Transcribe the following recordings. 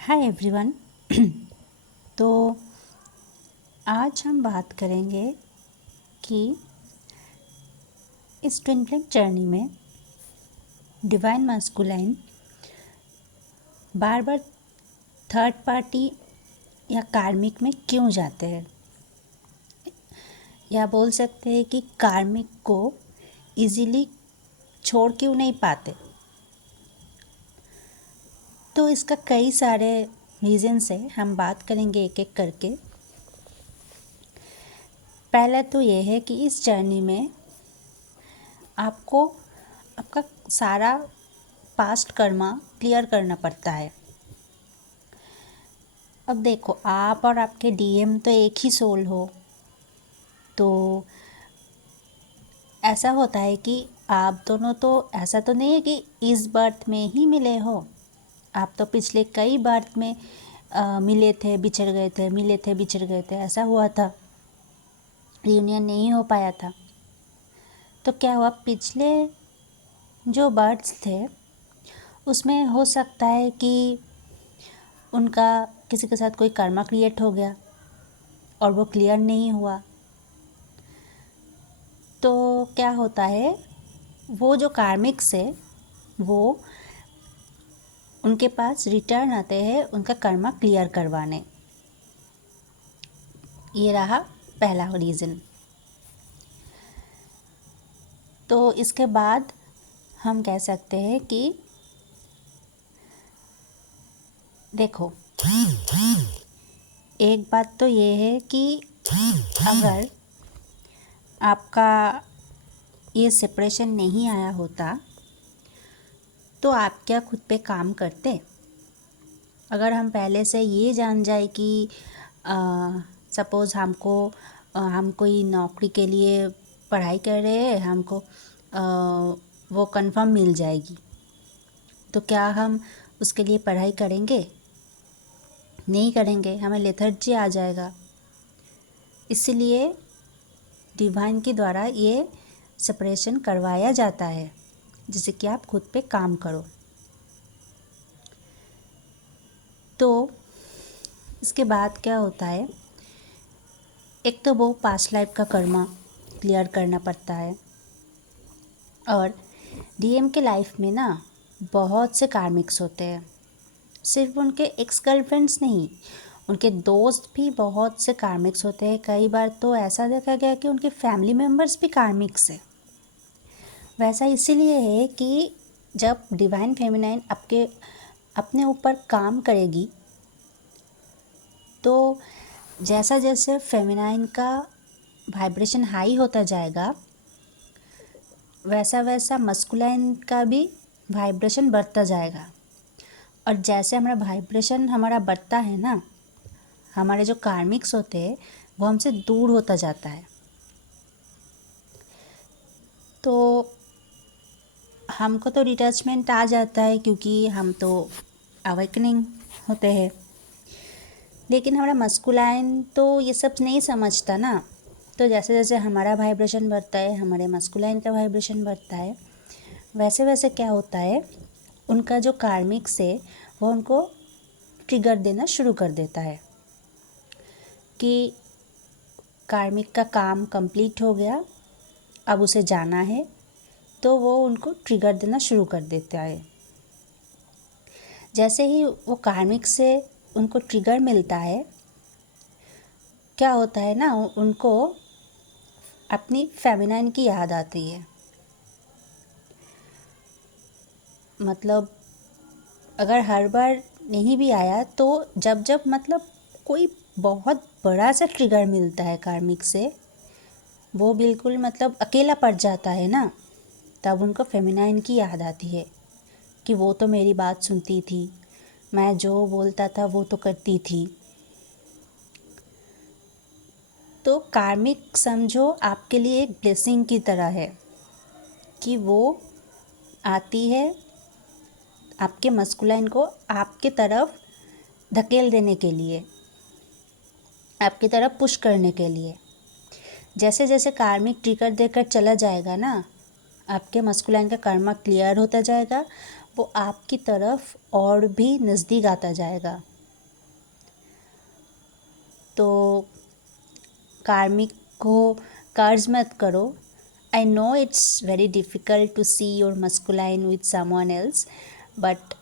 Hi everyone. तो आज हम बात करेंगे कि इस ट्विन फ्लेम जर्नी में डिवाइन मास्कुलाइन बार बार थर्ड पार्टी या कार्मिक में क्यों जाते हैं, या बोल सकते हैं कि कार्मिक को इजीली छोड़ क्यों नहीं पाते। तो इसका कई सारे रीज़न्स है, हम बात करेंगे एक एक करके। पहला तो ये है कि इस जर्नी में आपको आपका सारा पास्ट कर्मा क्लियर करना पड़ता है। अब देखो, आप और आपके डीएम तो एक ही सोल हो, तो ऐसा होता है कि आप दोनों तो ऐसा तो नहीं है कि इस बर्थ में ही मिले हो। आप तो पिछले कई बर्थ में मिले थे, बिछड़ गए थे, मिले थे, बिछड़ गए थे, ऐसा हुआ था, रियूनियन नहीं हो पाया था। तो क्या हुआ, पिछले जो बर्थ्स थे उसमें हो सकता है कि उनका किसी के साथ कोई कर्मा क्रिएट हो गया और वो क्लियर नहीं हुआ। तो क्या होता है, वो जो कार्मिक्स है वो उनके पास रिटर्न आते हैं उनका कर्मा क्लियर करवाने। ये रहा पहला रीज़न। तो इसके बाद हम कह सकते हैं कि देखो, एक बात तो ये है कि अगर आपका ये सेपरेशन नहीं आया होता तो आप क्या खुद पे काम करते? अगर हम पहले से ये जान जाए कि सपोज़ हम कोई नौकरी के लिए पढ़ाई कर रहे हैं, हमको वो कंफर्म मिल जाएगी, तो क्या हम उसके लिए पढ़ाई करेंगे? नहीं करेंगे, हमें लेथर्जी आ जाएगा। इसलिए डिवाइन के द्वारा ये सेपरेशन करवाया जाता है, जिससे कि आप खुद पे काम करो। तो इसके बाद क्या होता है, एक तो वो पास्ट लाइफ का कर्मा क्लियर करना पड़ता है, और डीएम के लाइफ में ना बहुत से कार्मिक्स होते हैं। सिर्फ उनके एक्स गर्लफ्रेंड्स नहीं, उनके दोस्त भी बहुत से कार्मिक्स होते हैं। कई बार तो ऐसा देखा गया कि उनके फैमिली मेम्बर्स भी कार्मिक्स है। वैसा इसीलिए है कि जब डिवाइन फेमिनाइन अपने ऊपर काम करेगी, तो जैसा जैसे फेमिनाइन का वाइब्रेशन हाई होता जाएगा, वैसा वैसा मस्कुलाइन का भी वाइब्रेशन बढ़ता जाएगा। और जैसे हमारा बढ़ता है ना, हमारे जो कार्मिक्स होते हैं वो हमसे दूर होता जाता है। तो हमको तो डिटैचमेंट आ जाता है, क्योंकि हम तो अवेकनिंग होते हैं। लेकिन हमारा मस्कुलाइन तो ये सब नहीं समझता ना। तो जैसे जैसे हमारा वाइब्रेशन बढ़ता है, हमारे मस्कुलाइन का वाइब्रेशन बढ़ता है, वैसे वैसे क्या होता है, उनका जो कार्मिक्स है वो उनको ट्रिगर देना शुरू कर देता है कि कार्मिक का काम कंप्लीट हो गया, अब उसे जाना है। तो वो उनको ट्रिगर देना शुरू कर देता है। जैसे ही वो कार्मिक से उनको ट्रिगर मिलता है, क्या होता है ना, उनको अपनी फेमिनाइन की याद आती है। मतलब अगर हर बार नहीं भी आया, तो जब जब मतलब कोई बहुत बड़ा सा ट्रिगर मिलता है कार्मिक से, वो बिल्कुल मतलब अकेला पड़ जाता है ना, तब उनको फेमिनाइन की याद आती है कि वो तो मेरी बात सुनती थी, मैं जो बोलता था वो तो करती थी। तो कार्मिक समझो आपके लिए एक ब्लेसिंग की तरह है कि वो आती है आपके मस्कुलाइन को आपके तरफ धकेल देने के लिए, आपकी तरफ पुश करने के लिए। जैसे जैसे कार्मिक ट्रिगर देकर चला जाएगा ना, आपके मस्कुलाइन का कर्मा क्लियर होता जाएगा, वो आपकी तरफ और भी नज़दीक आता जाएगा। तो कार्मिक को कर्ज मत करो। I know it's very difficult to see your masculine with someone else, but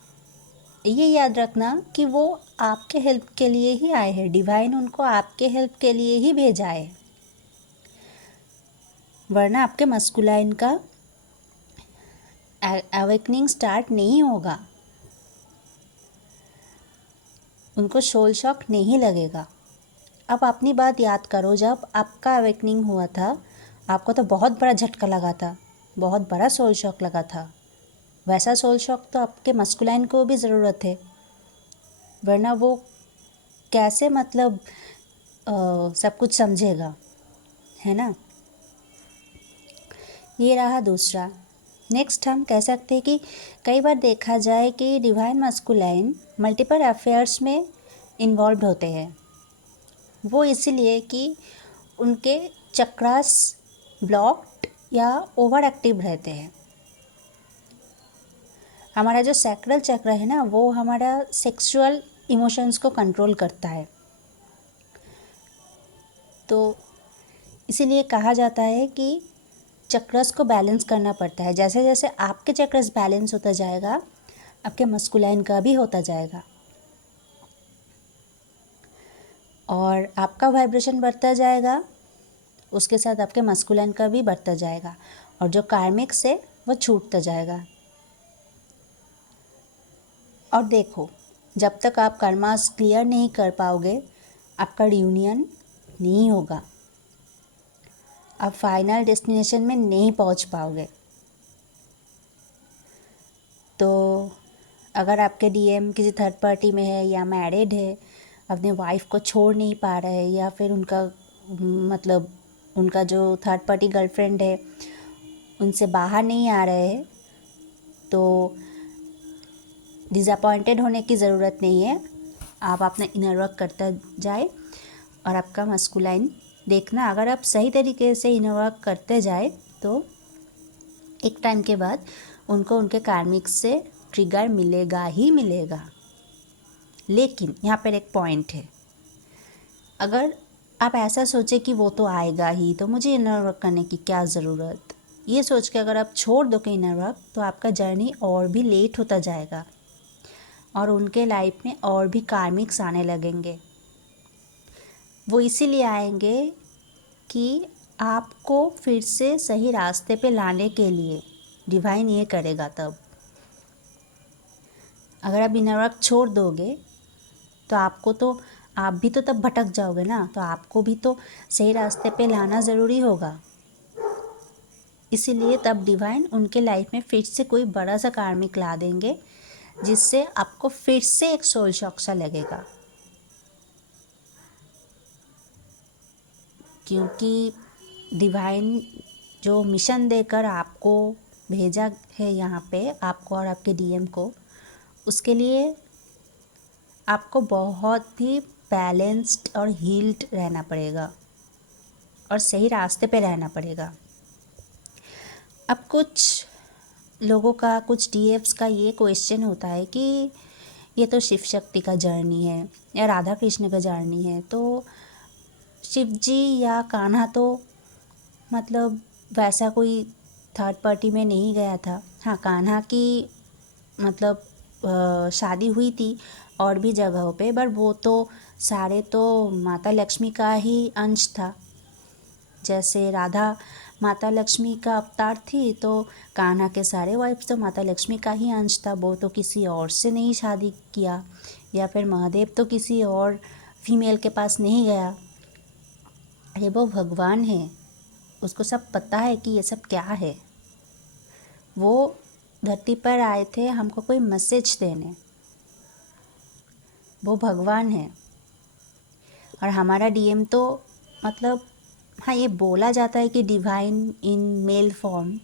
ये याद रखना कि वो आपके हेल्प के लिए ही आए हैं। डिवाइन उनको आपके हेल्प के लिए ही भेजा है, वरना आपके मस्कुलाइन का अवेकनिंग स्टार्ट नहीं होगा, उनको सोल शॉक नहीं लगेगा। अब अपनी बात याद करो, जब आपका अवेकनिंग हुआ था आपको तो बहुत बड़ा झटका लगा था, बहुत बड़ा सोल शॉक लगा था। वैसा सोल शॉक तो आपके मस्कुलाइन को भी ज़रूरत है, वरना वो कैसे मतलब सब कुछ समझेगा, है ना। ये रहा दूसरा। नेक्स्ट हम कह सकते हैं कि कई बार देखा जाए कि डिवाइन मस्कुलाइन मल्टीपल अफेयर्स में इन्वॉल्व होते हैं। वो इसलिए कि उनके चक्रास ब्लॉक्ड या ओवर एक्टिव रहते हैं। हमारा जो सैक्रल चक्र है ना, वो हमारा सेक्सुअल इमोशंस को कंट्रोल करता है। तो इसीलिए कहा जाता है कि चक्रस को बैलेंस करना पड़ता है। जैसे जैसे आपके चक्रस बैलेंस होता जाएगा, आपके मस्कुलाइन का भी होता जाएगा और आपका वाइब्रेशन बढ़ता जाएगा, उसके साथ आपके मस्कुलाइन का भी बढ़ता जाएगा और जो कार्मिक से वो छूटता जाएगा। और देखो, जब तक आप कर्मास क्लियर नहीं कर पाओगे, आपका रियूनियन नहीं होगा, आप फाइनल डेस्टिनेशन में नहीं पहुंच पाओगे। तो अगर आपके डीएम किसी थर्ड पार्टी में है या मैरिड है, अपने वाइफ को छोड़ नहीं पा रहे हैं, या फिर उनका मतलब उनका जो थर्ड पार्टी गर्लफ्रेंड है उनसे बाहर नहीं आ रहे हैं, तो डिसअपॉइंटेड होने की ज़रूरत नहीं है। आप अपना इनर वर्क करता जाए और आपका मस्कुलाइन देखना, अगर आप सही तरीके से इनर वर्क करते जाए तो एक टाइम के बाद उनको उनके कार्मिक से ट्रिगर मिलेगा ही मिलेगा। लेकिन यहाँ पर एक पॉइंट है, अगर आप ऐसा सोचे कि वो तो आएगा ही तो मुझे इनर वर्क करने की क्या ज़रूरत, ये सोच के अगर आप छोड़ दोगे इनर वर्क, तो आपका जर्नी और भी लेट होता जाएगा और उनके लाइफ में और भी कार्मिक्स आने लगेंगे। वो इसीलिए आएंगे कि आपको फिर से सही रास्ते पे लाने के लिए डिवाइन ये करेगा। तब अगर आप इनर वर्क छोड़ दोगे तो आप भी तो तब भटक जाओगे ना, तो आपको भी तो सही रास्ते पे लाना ज़रूरी होगा। इसीलिए तब डिवाइन उनके लाइफ में फिर से कोई बड़ा सा कार्मिक ला देंगे, जिससे आपको फिर से एक सोल शॉक सा लगेगा, क्योंकि डिवाइन जो मिशन देकर आपको भेजा है यहाँ पे, आपको और आपके डीएम को, उसके लिए आपको बहुत ही बैलेंस्ड और हील्ड रहना पड़ेगा और सही रास्ते पे रहना पड़ेगा। अब कुछ लोगों का, कुछ डीएफ्स का ये क्वेश्चन होता है कि ये तो शिव शक्ति का जर्नी है या राधा कृष्ण का जर्नी है, तो शिव जी या कान्हा तो मतलब वैसा कोई थर्ड पार्टी में नहीं गया था। हाँ, कान्हा की मतलब शादी हुई थी और भी जगहों पे, पर वो तो सारे तो माता लक्ष्मी का ही अंश था। जैसे राधा माता लक्ष्मी का अवतार थी, तो कान्हा के सारे वाइफ्स तो माता लक्ष्मी का ही अंश था। वो तो किसी और से नहीं शादी किया, या फिर महादेव तो किसी और फीमेल के पास नहीं गया। अरे वो भगवान है, उसको सब पता है कि ये सब क्या है। वो धरती पर आए थे हमको कोई मैसेज देने, वो भगवान है। और हमारा डीएम तो मतलब, हाँ, ये बोला जाता है कि डिवाइन इन मेल फॉर्म,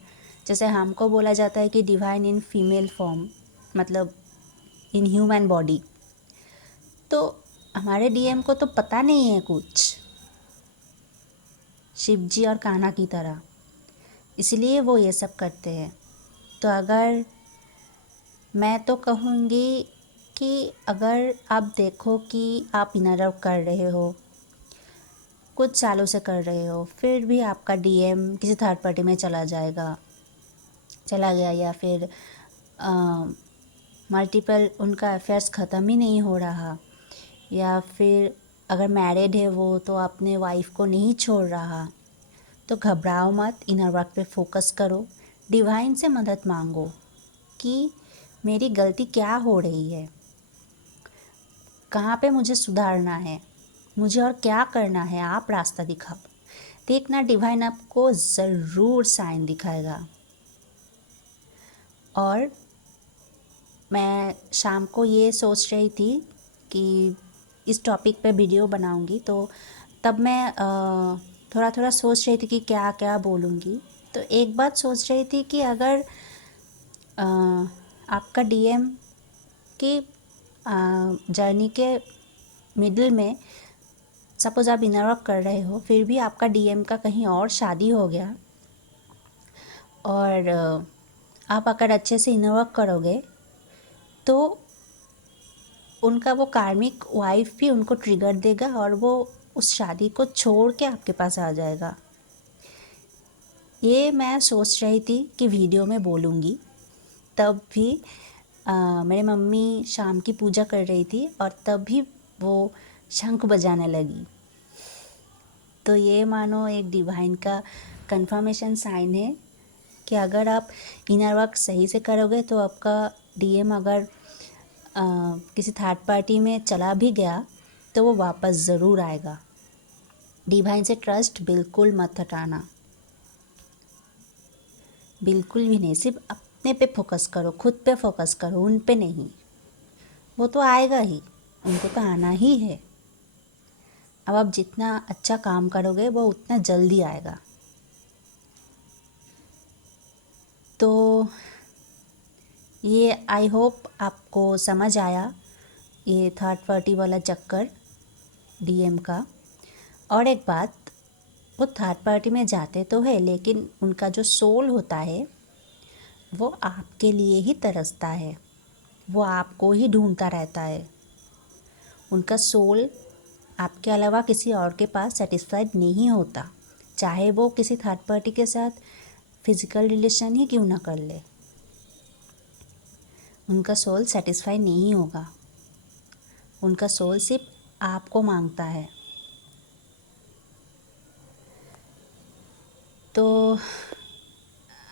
जैसे हमको बोला जाता है कि डिवाइन इन फीमेल फॉर्म, मतलब इन ह्यूमन बॉडी। तो हमारे डीएम को तो पता नहीं है कुछ शिव जी और कान्हा की तरह, इसलिए वो ये सब करते हैं। तो अगर मैं तो कहूँगी कि अगर आप देखो कि आप इनर वर्क कर रहे हो कुछ सालों से कर रहे हो, फिर भी आपका डीएम किसी थर्ड पार्टी में चला गया, या फिर मल्टीपल उनका अफेयर्स ख़त्म ही नहीं हो रहा, या फिर अगर मैरिड है वो तो अपने वाइफ को नहीं छोड़ रहा, तो घबराओ मत, इनर वर्क पे फोकस करो, डिवाइन से मदद मांगो कि मेरी गलती क्या हो रही है, कहाँ पे मुझे सुधारना है, मुझे और क्या करना है, आप रास्ता दिखाओ। देखना डिवाइन आपको ज़रूर साइन दिखाएगा। और मैं शाम को ये सोच रही थी कि इस टॉपिक पे वीडियो बनाऊंगी, तो तब मैं थोड़ा थोड़ा सोच रही थी कि क्या क्या बोलूँगी। तो एक बात सोच रही थी कि अगर आपका डीएम की जर्नी के मिडिल में सपोज़ आप इनर वर्क कर रहे हो, फिर भी आपका डीएम का कहीं और शादी हो गया, और आप अगर अच्छे से इनर वर्क करोगे तो उनका वो कार्मिक वाइफ भी उनको ट्रिगर देगा और वो उस शादी को छोड़ के आपके पास आ जाएगा। ये मैं सोच रही थी कि वीडियो में बोलूँगी। तब भी मेरी मम्मी शाम की पूजा कर रही थी और तब भी वो शंख बजाने लगी। तो ये मानो एक डिवाइन का कंफर्मेशन साइन है कि अगर आप इनर वर्क सही से करोगे तो आपका डीएम अगर किसी थर्ड पार्टी में चला भी गया तो वो वापस ज़रूर आएगा। डिवाइन से ट्रस्ट बिल्कुल मत हटाना, बिल्कुल भी नहीं। सिर्फ अपने पे फोकस करो, खुद पे फोकस करो, उन पे नहीं। वो तो आएगा ही, उनको तो आना ही है। अब आप जितना अच्छा काम करोगे वो उतना जल्दी आएगा। तो ये आई होप आपको समझ आया, ये थर्ड पार्टी वाला चक्कर डीएम का। और एक बात, वो थर्ड पार्टी में जाते तो है लेकिन उनका जो सोल होता है वो आपके लिए ही तरसता है, वो आपको ही ढूंढता रहता है। उनका सोल आपके अलावा किसी और के पास सेटिस्फाइड नहीं होता, चाहे वो किसी थर्ड पार्टी के साथ फिजिकल रिलेशन ही क्यों ना कर ले, उनका सोल सेटिस्फाई नहीं होगा। उनका सोल सिर्फ आपको मांगता है। तो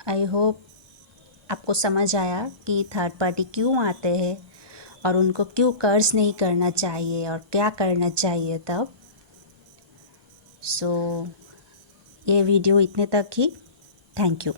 आई होप आपको समझ आया कि थर्ड पार्टी क्यों आते हैं और उनको क्यों कर्ज नहीं करना चाहिए और क्या करना चाहिए तब। सो ये वीडियो इतने तक ही। Thank you.